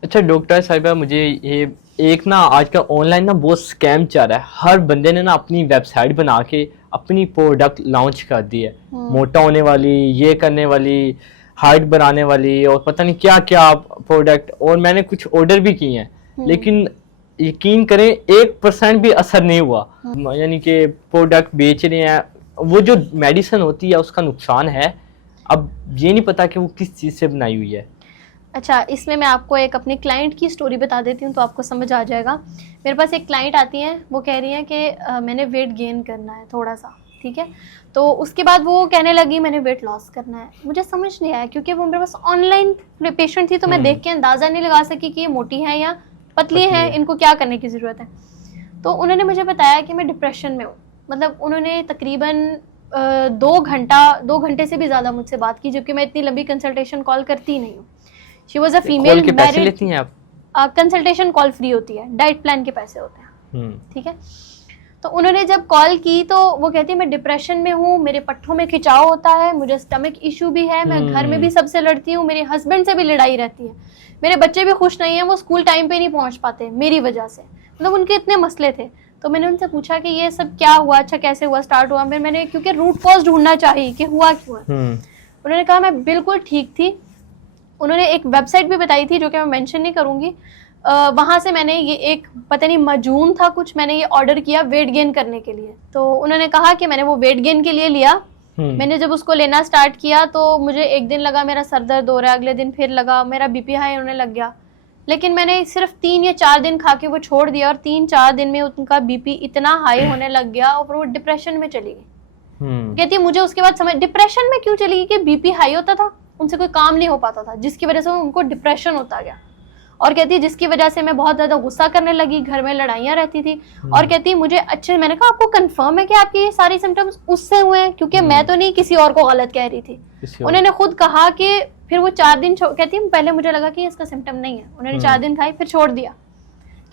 अच्छा डॉक्टर साहिबा, मुझे ये एक ना आजकल ऑनलाइन ना बहुत स्कैम चल रहा है, हर बंदे ने ना अपनी वेबसाइट बना के अपनी प्रोडक्ट लॉन्च कर दी है, मोटा होने वाली, ये करने वाली, हाइट बनाने वाली और पता नहीं क्या क्या प्रोडक्ट, और मैंने कुछ ऑर्डर भी किए हैं, लेकिन यकीन करें 1% भी असर नहीं हुआ। यानी कि प्रोडक्ट बेच रहे हैं, वो जो मेडिसिन होती है उसका नुकसान है, अब ये नहीं पता कि वो किस चीज़ से बनाई हुई है। अच्छा, इसमें मैं आपको एक अपने क्लाइंट की स्टोरी बता देती हूँ तो आपको समझ आ जाएगा। मेरे पास एक क्लाइंट आती हैं, वो कह रही हैं कि मैंने वेट गेन करना है थोड़ा सा, ठीक है। तो उसके बाद वो कहने लगी मैंने वेट लॉस करना है। मुझे समझ नहीं आया क्योंकि वो मेरे पास ऑनलाइन पेशेंट थी, तो मैं देख के अंदाज़ा नहीं लगा सकी कि ये मोटी है या पतली है, इनको क्या करने की ज़रूरत है। तो उन्होंने मुझे बताया कि मैं डिप्रेशन में हूँ। मतलब उन्होंने तकरीबन 2 घंटे से भी ज़्यादा मुझसे बात की, जबकि मैं इतनी लंबी कंसल्टेशन कॉल करती नहीं हूँ। She was a female married. लेती हैं आप? कंसल्टेशन कॉल फ्री होती है, डाइट प्लान के पैसे होते हैं, ठीक है। तो उन्होंने जब कॉल की तो वो कहती है मैं डिप्रेशन में हूँ, मेरे पट्टों में खिंचाव होता है, मुझे स्टमक इशू भी है, मैं घर में भी सबसे लड़ती हूँ, मेरे हस्बैंड से भी लड़ाई रहती है, मेरे बच्चे भी खुश नहीं है, वो स्कूल टाइम पे नहीं पहुंच पाते मेरी वजह से, मतलब उनके इतने मसले थे। तो मैंने उनसे पूछा कि ये सब क्या हुआ, अच्छा कैसे हुआ, स्टार्ट हुआ, फिर मैंने क्योंकि रूट कॉज ढूंढना चाहिए कि हुआ क्यों। उन्होंने कहा मैं बिल्कुल ठीक थी। उन्होंने एक वेबसाइट भी बताई थी जो कि मैं मेंशन नहीं करूंगी, वहां से मैंने ये एक पता नहीं मजून था कुछ, मैंने ये ऑर्डर किया वेट गेन करने के लिए। तो उन्होंने कहा कि मैंने वो वेट गेन के लिए लिया। मैंने जब उसको लेना स्टार्ट किया तो मुझे एक दिन लगा मेरा सर दर्द हो रहा है, अगले दिन फिर लगा मेरा बीपी हाई होने लग गया, लेकिन मैंने सिर्फ 3 या 4 दिन खा के वो छोड़ दिया और 3-4 दिन में उनका बीपी इतना हाई होने लग गया और वो डिप्रेशन में चली गई। कहती मुझे उसके बाद समझ डिप्रेशन में क्यों चली गई कि बीपी हाई होता था, उनसे कोई काम नहीं हो पाता था, जिसकी वजह से उनको डिप्रेशन होता गया। और कहती है जिसकी वजह से मैं बहुत ज्यादा गुस्सा करने लगी, घर में लड़ाइयाँ रहती थी। और कहती है मुझे अच्छे, मैंने कहा आपको कंफर्म है कि आपके ये सारी सिम्टम्स उससे हुए हैं, क्योंकि मैं तो नहीं किसी और को गलत कह रही थी। उन्होंने खुद कहा कि फिर वो 4 दिन कहती है पहले मुझे लगा कि इसका सिम्टम नहीं है, उन्होंने 4 दिन खाई फिर छोड़ दिया।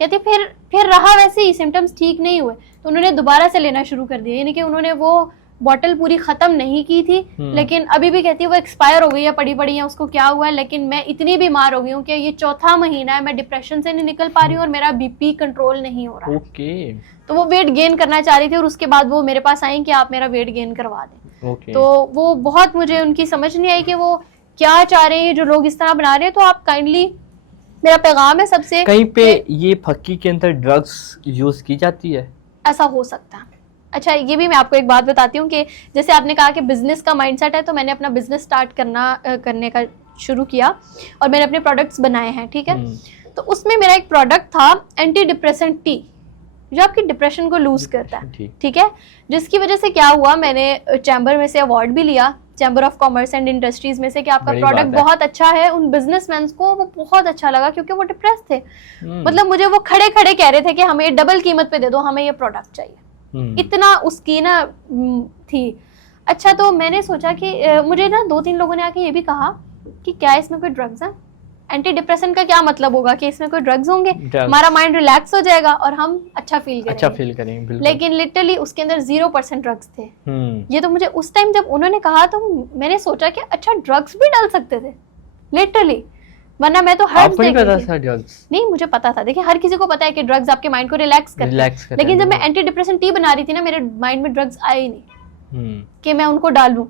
कहती फिर रहा वैसे ही, सिम्टम्स ठीक नहीं हुए तो उन्होंने दोबारा से लेना शुरू कर दिया, यानी कि उन्होंने वो बॉटल पूरी खत्म नहीं की थी, लेकिन अभी भी कहती है वो एक्सपायर हो गई है, पड़ी पड़ी है, उसको क्या हुआ है, लेकिन मैं इतनी बीमार हो गई हूँ कि ये 4था महीना है, मैं डिप्रेशन से नहीं निकल पा रही हूँ और मेरा बीपी कंट्रोल नहीं हो रहा है। तो वो वेट गेन करना चाह रही थी और उसके बाद वो मेरे पास आई कि आप मेरा वेट गेन करवा दें। तो वो बहुत मुझे उनकी समझ नहीं आई कि वो क्या चाह रहे हैं, जो लोग इस तरह बना रहे हैं। तो आप काइंडली, मेरा पैगाम है सबसे, कहीं पे ये फक्की के अंदर ड्रग्स यूज की जाती है, ऐसा हो सकता है। अच्छा ये भी मैं आपको एक बात बताती हूँ कि जैसे आपने कहा कि बिजनेस का माइंडसेट है, तो मैंने अपना बिजनेस स्टार्ट करने का शुरू किया और मैंने अपने प्रोडक्ट्स बनाए हैं, ठीक है। तो उसमें मेरा एक प्रोडक्ट था एंटी डिप्रेसेंट टी, जो आपकी डिप्रेशन को लूज करता है, ठीक है। जिसकी वजह से क्या हुआ, मैंने चैम्बर में से अवार्ड भी लिया, chamber of commerce and industries में से, कि आपका प्रोडक्ट बहुत अच्छा है। उन बिजनेसमैन को वो बहुत अच्छा लगा क्योंकि वो डिप्रेस थे, मतलब मुझे वो खड़े खड़े कह रहे थे कि हमें डबल कीमत पे दे दो, हमें ये प्रोडक्ट चाहिए, इतना उसकी ना थी। अच्छा तो मैंने सोचा कि मुझे ना 2-3 लोगों ने आके ये भी कहा कि क्या इसमें कोई ड्रग्स है, एंटी डिप्रेशन का क्या मतलब होगा कि इसमें कोई ड्रग्स होंगे, हमारा माइंड रिलैक्स हो जाएगा और हम अच्छा फील करेंगे। लेकिन लिटरली उसके अंदर 0% ड्रग्स थे। ये तो मुझे उस टाइम जब उन्होंने कहा तो मैंने सोचा कि अच्छा ड्रग्स भी डाल सकते थे लिटरली, वरना मैं तो हर नहीं, मुझे पता था। देखिए हर किसी को पता है कि ड्रग्स आपके माइंड को रिलैक्स करते हैं, लेकिन जब मैं एंटी डिप्रेशन टी बना रही थी ना, मेरे माइंड में ड्रग्स आए ही नहीं कि मैं उनको डालूं।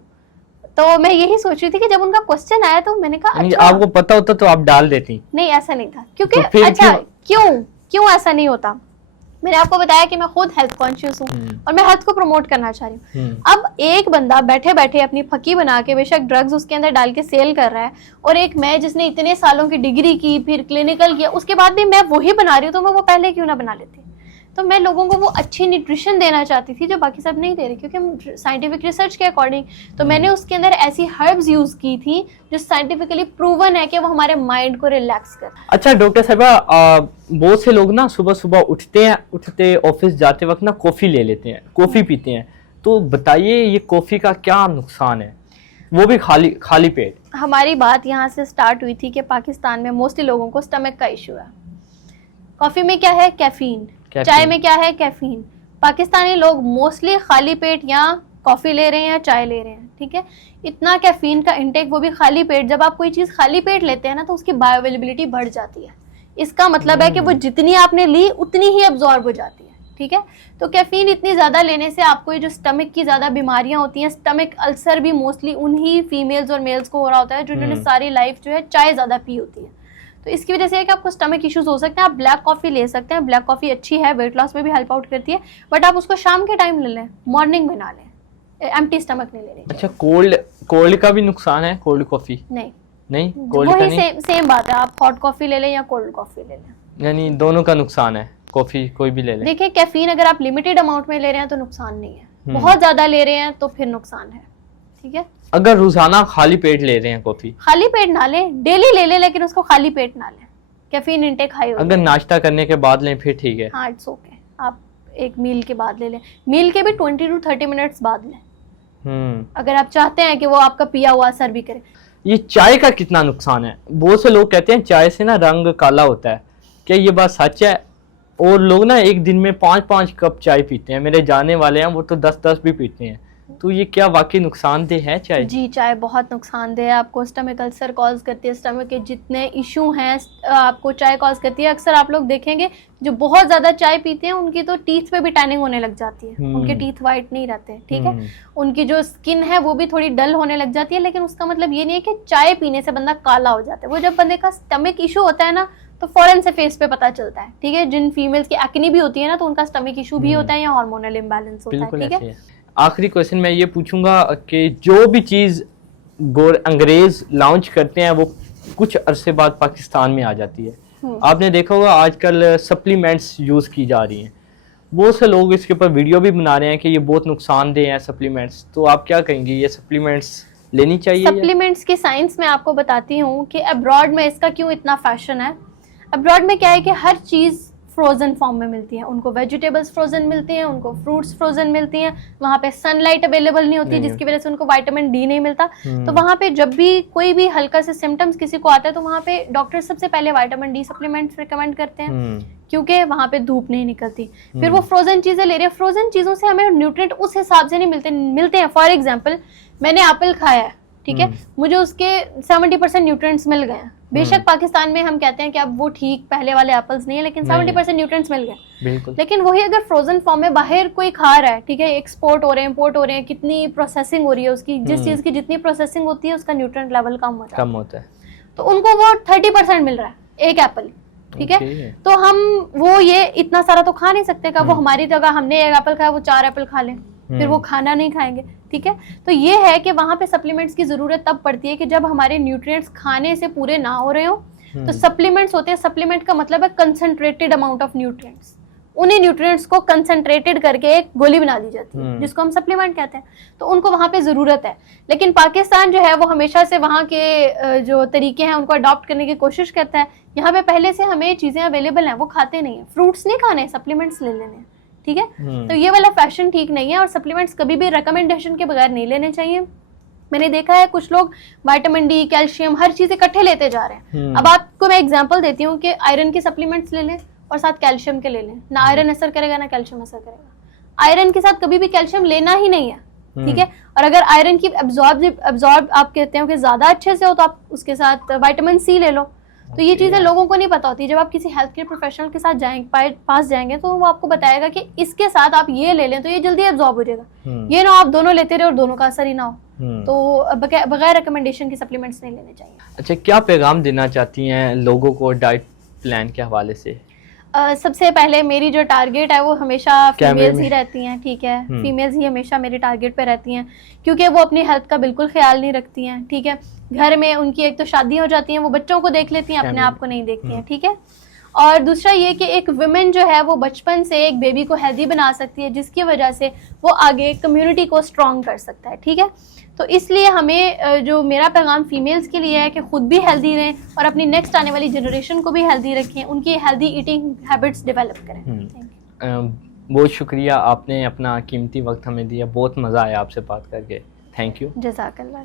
तो मैं यही सोच रही थी कि जब उनका क्वेश्चन आया तो मैंने कहा अच्छा, आपको पता होता तो आप डाल देती। नहीं ऐसा नहीं था, क्योंकि तो अच्छा क्यों ऐसा नहीं होता, मैंने आपको बताया कि मैं खुद हेल्थ कॉन्शियस हूँ और मैं हेल्थ को प्रमोट करना चाह रही हूँ। अब एक बंदा बैठे बैठे अपनी फकी बना के बेशक ड्रग्स उसके अंदर डाल के सेल कर रहा है, और एक मैं जिसने इतने सालों की डिग्री की, फिर क्लिनिकल किया, उसके बाद भी मैं वही बना रही हूँ, तो मैं वो पहले क्यों ना बना लेती। तो मैं लोगों को वो अच्छी न्यूट्रिशन देना चाहती थी जो बाकी सब नहीं दे रही, क्योंकि साइंटिफिक रिसर्च के अकॉर्डिंग तो मैंने उसके अंदर ऐसी हर्ब्स यूज की थी जो साइंटिफिकली प्रूवन है कि वो हमारे माइंड को रिलैक्स कर। अच्छा डॉक्टर साहबा, बहुत से लोग ना सुबह सुबह उठते ऑफिस जाते वक्त ना कॉफी ले लेते हैं, कॉफी पीते हैं, तो बताइए ये कॉफी का क्या नुकसान है, वो भी खाली पेट। हमारी बात यहाँ से स्टार्ट हुई थी कि पाकिस्तान में मोस्टली लोगों को स्टमक का इशू है। कॉफी में क्या है, कैफीन, चाय में क्या है, कैफीन। पाकिस्तानी लोग मोस्टली खाली पेट या कॉफी ले रहे हैं या चाय ले रहे हैं, ठीक है। इतना कैफीन का इंटेक, वो भी खाली पेट। जब आप कोई चीज खाली पेट लेते हैं ना तो उसकी बायो अवेलेबिलिटी बढ़ जाती है। इसका मतलब है कि वो जितनी आपने ली उतनी ही अब्जॉर्ब हो जाती है, ठीक है। तो कैफीन इतनी ज्यादा लेने से आपको ये जो स्टमक की ज्यादा बीमारियां होती हैं, स्टमक अल्सर भी मोस्टली उन्हीं फीमेल्स और मेल्स को हो रहा होता है जिन्होंने सारी लाइफ जो है चाय ज्यादा पी होती है। तो इसकी वजह से है कि आपको स्टमक इश्यूज हो सकते हैं। आप ब्लैक कॉफी ले सकते हैं, ब्लैक कॉफी अच्छी है, वेट लॉस में भी हेल्प आउट करती है, बट आप उसको शाम के टाइम ले लें, मॉर्निंग में ना लें, एम्प्टी स्टमक नहीं लेने। अच्छा कोल्ड का भी नुकसान है, कोल्ड कॉफी नहीं कोल्ड का नहीं, सेम बात है, आप हॉट कॉफी ले लें या कोल्ड कॉफी ले लें, यानी दोनों का नुकसान है, कॉफी कोई भी ले लें। देखिए कैफीन अगर आप लिमिटेड अमाउंट में ले रहे हैं तो नुकसान नहीं है, बहुत ज्यादा ले रहे हैं तो फिर नुकसान है, ठीक है। अगर रोजाना खाली पेट ले रहे हैं कॉफी, खाली पेट ना लें, डेली ले लें, लेकिन उसको खाली पेट ना लें, कैफीन इंटेक हाई हो। अगर नाश्ता करने के बाद लें फिर ठीक है, हाँ इट्स ओके, आप एक मील के बाद ले लें, मील के भी 20 to 30 मिनट्स बाद लें, अगर आप चाहते हैं कि वो आपका पिया हुआ असर भी करे। ये चाय का कितना नुकसान है? बहुत से लोग कहते हैं चाय से ना रंग काला होता है, क्या ये बात सच है? और लोग ना एक दिन में 5-5 कप चाय पीते हैं, मेरे जाने वाले हैं वो तो 10-10 भी पीते हैं। तो ये क्या वाकई नुकसानदेह है चाय? जी, चाय बहुत नुकसानदेह है। आपको स्टमक अल्सर कॉज करती है, स्टमक के जितने इशू हैं आपको चाय कॉज करती है। अक्सर आप लोग देखेंगे जो बहुत ज़्यादा चाय पीते हैं उनकी तो टीथ पे भी टैनिंग होने लग जाती है, उनके टीथ वाइट नहीं रहते, ठीक है। उनकी जो स्किन है वो भी थोड़ी डल होने लग जाती है, लेकिन उसका मतलब ये नहीं है कि चाय पीने से बंदा काला हो जाता है। वो जब बंदे का स्टमक इशू होता है ना तो फौरन से फेस पे पता चलता है, ठीक है। जिन फीमेल्स की एक्ने भी होती है ना तो उनका स्टमक इशू भी होता है या हार्मोनल इम्बैलेंस होता है, ठीक है। आखिरी क्वेश्चन मैं ये पूछूंगा कि जो भी चीज़ अंग्रेज लॉन्च करते हैं वो कुछ अरसे बाद पाकिस्तान में आ जाती है। आपने देखा होगा आजकल सप्लीमेंट्स यूज़ की जा रही हैं, बहुत से लोग इसके ऊपर वीडियो भी बना रहे हैं कि ये बहुत नुकसानदेह हैं सप्लीमेंट्स। तो आप क्या कहेंगे, ये सप्लीमेंट्स लेनी चाहिए? सप्लीमेंट्स की साइंस मैं आपको बताती हूँ कि अब्रॉड में इसका क्यों इतना फैशन है। अब्रॉड में क्या है कि हर चीज़ फ्रोजन फॉर्म में मिलती है, उनको वेजिटेबल्स फ्रोजन मिलती हैं, उनको फ्रूट्स फ्रोजन मिलती हैं, वहाँ पे सनलाइट अवेलेबल नहीं होती जिसकी वजह से उनको विटामिन डी नहीं मिलता। तो वहाँ पे जब भी कोई भी हल्का से सिम्टम्स किसी को आता है तो वहाँ पे डॉक्टर सबसे पहले विटामिन डी सप्लीमेंट्स रिकमेंड करते हैं क्योंकि वहाँ पे धूप नहीं निकलती। फिर वो फ्रोजन चीजें ले रहे हैं, फ्रोजन चीजों से हमें न्यूट्रिएंट उस हिसाब से नहीं मिलते हैं। फॉर एग्जाम्पल मैंने एप्पल खाया है, ठीक है, मुझे उसके 70% न्यूट्रिएंट्स मिल गए हैं। बेशक पाकिस्तान में हम कहते हैं कि अब वो ठीक पहले वाले एप्पल्स नहीं है, लेकिन 70% न्यूट्रिएंट्स मिल गए। लेकिन वही अगर फ्रोजन फॉर्म में बाहर कोई खा रहा है, ठीक है, एक्सपोर्ट हो रहे हैं, इम्पोर्ट हो रहे हैं, कितनी प्रोसेसिंग हो रही है उसकी, जिस चीज की जितनी प्रोसेसिंग होती है उसका न्यूट्रिएंट लेवल कम होता है। तो उनको वो 30% मिल रहा है एक एप्पल, ठीक है। तो हम वो ये इतना सारा तो खा नहीं सकते, वो हमारी जगह हमने एक एप्पल खाया वो 4 एप्पल खा लें, फिर वो खाना नहीं खाएंगे, ठीक है। तो ये है कि वहां पे सप्लीमेंट्स की जरूरत तब पड़ती है कि जब हमारे न्यूट्रिएंट्स खाने से पूरे ना हो रहे हो तो सप्लीमेंट्स होते हैं। सप्लीमेंट का मतलब है कंसंट्रेटेड अमाउंट ऑफ न्यूट्रिएंट्स, उन्हीं न्यूट्रिएंट्स को कंसंट्रेटेड करके एक गोली बना दी जाती है जिसको हम सप्लीमेंट कहते हैं। तो उनको वहां पे जरूरत है, लेकिन पाकिस्तान जो है वो हमेशा से वहाँ के जो तरीके हैं उनको अडॉप्ट करने की कोशिश करता है। यहाँ पे पहले से हमें चीजें अवेलेबल हैं, वो खाते नहीं है, फ्रूट्स नहीं खाने, सप्लीमेंट्स ले लेने हैं, ठीक है। तो ये वाला फैशन ठीक नहीं है और सप्लीमेंट्स कभी भी रिकमेंडेशन के बगैर नहीं लेने चाहिए। मैंने देखा है कुछ लोग विटामिन डी, कैल्शियम, हर चीज इकट्ठे लेते जा रहे हैं। अब आपको मैं एग्जांपल देती हूँ कि आयरन के सप्लीमेंट्स ले लें और साथ कैल्शियम के ले लें, ना आयरन असर करेगा ना कैल्शियम असर करेगा। आयरन के साथ कभी भी कैल्शियम लेना ही नहीं है, ठीक है। और अगर आयरन की एब्जॉर्ब आप कहते हो कि ज्यादा अच्छे से हो तो आप उसके साथ विटामिन सी ले लो। तो ये चीजें लोगों को नहीं पता होती। जब आप किसी हेल्थ केयर प्रोफेशनल के साथ पास जाएंगे तो वो आपको बताएगा कि इसके साथ आप ये ले लें तो ये जल्दी एब्जॉर्ब हो जाएगा। ये ना आप दोनों लेते रहे और दोनों का असर ही ना हो। तो बगैर रिकमेंडेशन के सप्लीमेंट्स नहीं लेने चाहिए। अच्छा, क्या पैगाम देना चाहती हैं लोगों को डाइट प्लान के हवाले से? सबसे पहले मेरी जो टारगेट है वो हमेशा फीमेल्स ही रहती हैं, ठीक है। फीमेल्स ही हमेशा मेरे टारगेट पे रहती हैं क्योंकि वो अपनी हेल्थ का बिल्कुल ख्याल नहीं रखती हैं, ठीक है। घर में उनकी एक तो शादी हो जाती है, वो बच्चों को देख लेती हैं, अपने आप को नहीं देखती हैं, ठीक है। और दूसरा ये कि एक वुमेन जो है वो बचपन से एक बेबी को हेल्दी बना सकती है जिसकी वजह से वो आगे कम्युनिटी को स्ट्रॉन्ग कर सकता है, ठीक है। तो इसलिए हमें जो मेरा पैगाम फीमेल्स के लिए है कि खुद भी हेल्दी रहें और अपनी नेक्स्ट आने वाली जनरेशन को भी हेल्दी रखें, उनकी हेल्दी ईटिंग हैबिट्स डेवलप करें। बहुत शुक्रिया, आपने अपना कीमती वक्त हमें दिया, बहुत मज़ा आया आपसे बात करके। Thank you. जज़ाकल्लाह।